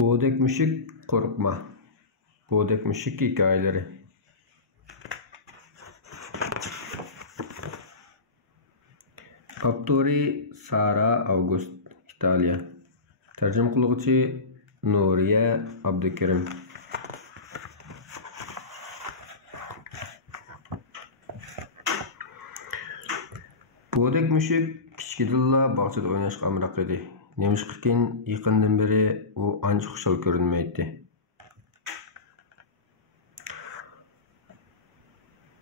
Bodek müşik korkma. Bodek müşik hikayeleri. Autori Sara August, İtalya. Tercüme kılıcı Nuriye Abdülkerim. Bodek müşik kichkidilla bağçada oynashga amraq edi. Nemişqikin yaqindan beri u ancha xushal ko'rinmaydi.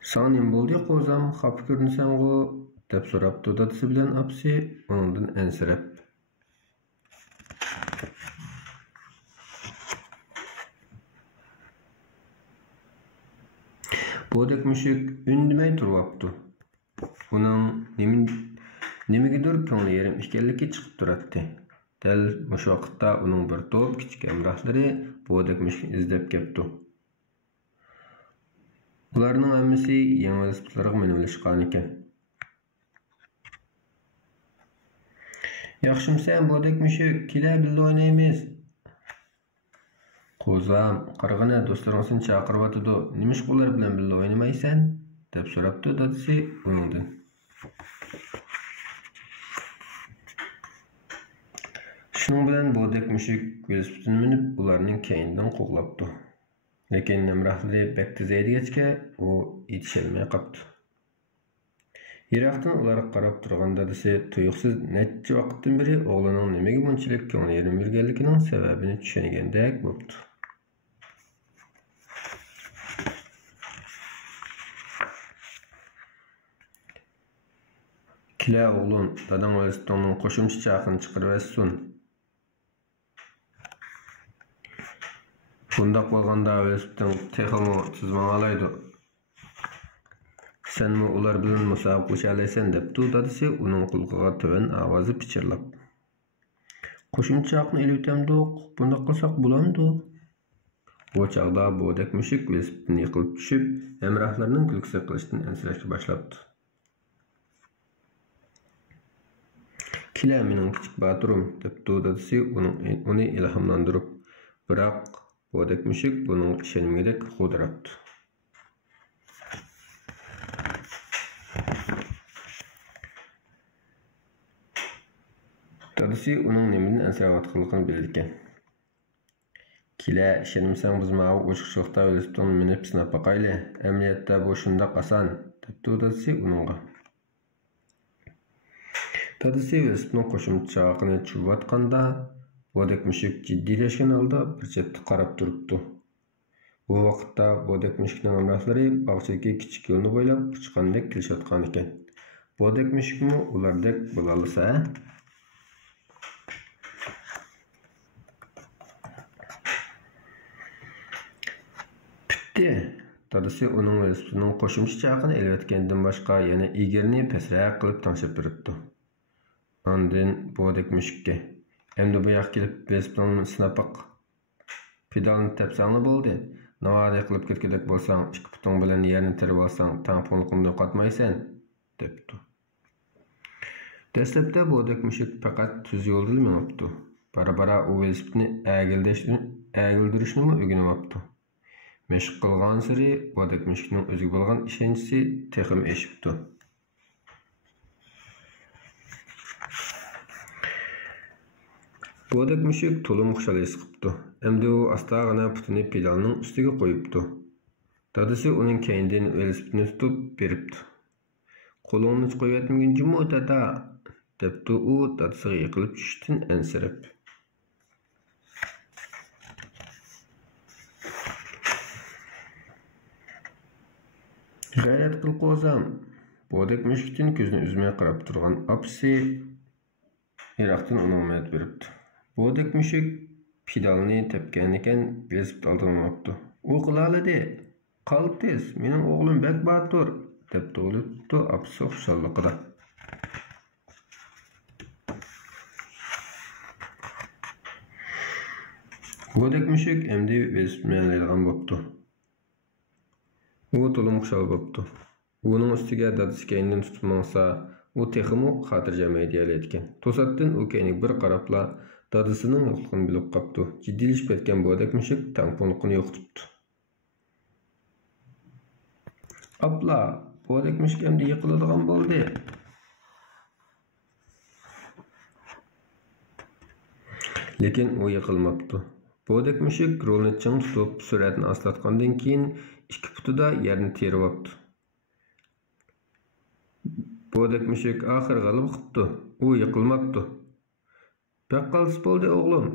Sana nima bo'ldi qo'zam, xafa ko'rinsan-ku, deb so'rabdi dadasi bilan apsi undan ensirab. Bodek müşik ündimay turibdi. Uning nimagidir ko'ngli yerim ekanligi chiqib turadi. Dal o'sha vaqtda uning bir to'p kichik hamrohlari Bodek müşikni izlab kelibdi. Ularning hammasi yangi velosipedlarga minib olishgan ekan. Yaxshimisan Bodek müşik, kela birga o'ynaymiz. Qo'zam, qarag'ana do'stlaring seni chaqiryotidi. Nimish ular bilan birga o'ynamaysan? deb so'rabdi dadasi uningdan. Shuning bilan Bodek müşik velosipedini minib ularning keynidan qo'g'labdi. Lekin namrahlari bek tez yetgachga u yetishilmay qoldi. Yiroqdan ularga qarab turgan dadasi tuyuqsiz necha vaqtdan beri o'g'lining nimaga bunchalik ko'ngli yerim yurganligining sababini tushungandek bo'ldi. Kila o'g'lim, dadam velosipedning qo'shimcha chaqini chiqarib olsin. Bundaq bo'lganda velosipedning texmi tizmalaydi. Senmi ular bilan musobaqa o'shalaysan debdi dadasi uning qulog'iga to'van ovozi pichirlab. Qo'shimcha chaqni elib o'tamdiq, bundaq qilsak bo'lamdi. Bu chaqda Bodek müşik velosipedni yiqilib tushib, hamrohlarining kulgisi qilishdan ansirashga boshlabdi. Kila mening kichik baturum debdi dadasi uni ilhomlantirib. Biroq Bodek müşik buning ishonmagandek xudrabdi. Dadasi uning nimadan ansirayotganligini bildi ekan. Kila, ishonmasang biz ma'u o'chiqchilikda velosipedni minib sinab boqayli. Amaliyotda bu shundoq oson, debdi dadasi uningga. Dadasi velosipedning qo'shimcha chaqini chuvayotganda Bodek müşik jiddiylashgan holda bir chetda qarab turibdi. Bu vaqtda Bodek müşikning hamrohlari bog'chadagi kichik yo'lni bo'ylab chiqqandek kelishayotgan ekan. Bodek müşikmi ulardek bo'la olsa? Bitti. Dadasi uning velosipedining qo'shimcha chaqini eliyotgandan boshqa yana egarni pastroq qilib tanshib turibdi. Ondan Bodek müşikka endi bu yoqqa kelib velosipedni sinab boq. Pedalni tepsangmi bo'ldi. Navara qilib ketgandek bo'lsang, ikki putung bilan yerni tirib olsang, tamponliqni yo'qotmaysan, debdi. Dastlabda Bodek müşik faqat tuz yo'lda minibdi. Bara-bara u velosipedni agildirishni o'rganibdi. Mashq qilgan sari Bodek müşikning o'ziga bo'lgan ishonchi texim eshibdi. Bodek müşik to'liq xushal his qilibdi. Endi u astag'ina putini pedalning ustiga qo'yibdi. Dadasi uning keynidan velosipedni tutib beribdi. Qo'lingni qo'yayotmagin jimo dada, debdi u dadasiga yiqilib tushishdan ansirab. G'ayrat qil qo'zam. Bodek müşikdan ko'zini uzmay qarab turgan apsi yiroqdan unga umid beribdi. Bodek müşik pedalni tepgan ekan, velosiped oldirmabdi. U qilaladi. Qolib tez, mening o'g'lim bek batur, debdi o'libdi apsi xushalliqida. Bodek müşik endi velosipedni minadigan bo'pti. U to'liq xushal bo'pti. Uning ustiga dadasi keynidan tutib mangsa, u texmi xotirjam deyiladi ekan. To'satdan u keyniga bir qarabla Dadısının yo'qligini bilib qaptı. Jiddiyleşip ketken bo'dak mushuk tamponiqini yo'qotibdi. Abla, bo'dak mushuk endi yiqiladigan bo'ldi. Lekin u yiqilmabdi. Bo'dak mushuk rolni ching tutib, sur'atni aslatgandan keyin 2 putida yerni terib olibdi. Bo'dak mushuk oxiri g'alaba qilibdi. U yiqilmabdi. "Bak qaltis bo'ldi o'g'lim",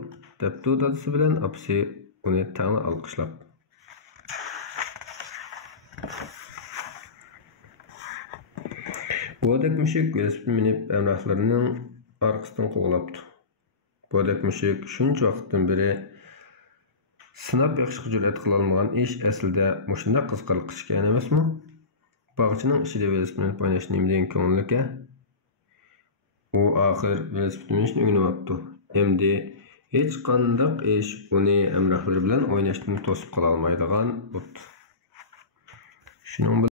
debdi dadasi bilan apasi uni tangli alqishlab. Bo'dak mushuk velosiped minib hamrohlarining orqasidan qo'g'labdi. Bo'dak mushuk shuncha vaqtdan beri sinab yaxshi jur'at qila olmagan ish aslida mushunday qiziqarli qilishgan emasmi? Bog'chining ishida velosiped minib o'ynash nimadan ko'ngilli-ka? U oxir velosiped minishni o'rganibdi. Endi hech qanday ish uni hamrohlari bilan o'ynashdan to'sib qola olmaydigan bo'ldi. Shuning